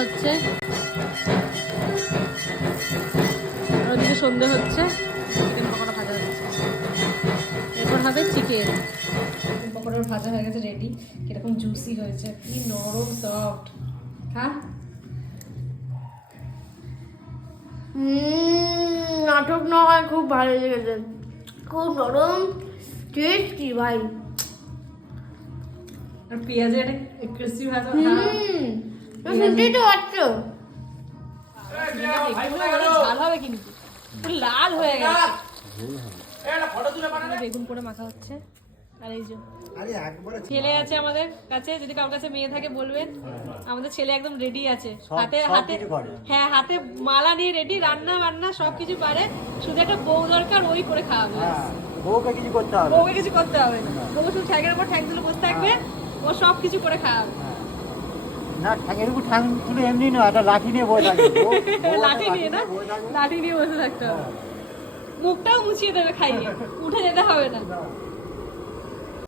হচ্ছে, ওদিকে সন্ধে হচ্ছে, চিকেন পকোড়া ভাজা হচ্ছে, এরপর হবে চিকেন পকোড়ার ভাজা হয়ে গেছে রেডি। কিরকম জুসি হয়েছে, কি নরম সফট। হ্যাঁ নাটক নয়, খুব ভালো লেগেছে, খুব নরম টেস্টি ভাই। আর পেঁয়াজের ক্রিসপি ভাজা, শুনতেই তো পাচ্ছ। ঝাল হবে কিন্তু পুরো লাল হয়ে গেছে। বেগুন করে মাখা হচ্ছে। আর এই যে ছেলে আছে আমাদের কাছে, যদি কারোর কাছে মেয়ে থাকে বলবেন। আমাদের ছেলে একদম রেডি আছে, হাতে হাতে, হ্যাঁ হাতে মালা নিয়ে রেডি, রান্না বান্না সবকিছু পারে, শুধু একটা বউ দরকার, ওই করে খাওয়াবে। বউকে কিছু করতে হবে, বউকে কিছু করতে হবে না, বউ শুধু ঠ্যাঙের উপর ঠ্যাং তুলে বসে থাকবে, ও সব কিছু করে খাওয়াবে। না ঠ্যাঙের উপর ঠ্যাং তুলে এমনি না, একটা লাঠি নিয়ে বসে থাকবে। লাঠি নিয়ে না, লাঠি নিয়ে বসে থাকতে হবে, মুখটাও মুছিয়ে দেবে খাইয়ে, উঠে যেতে হবে না।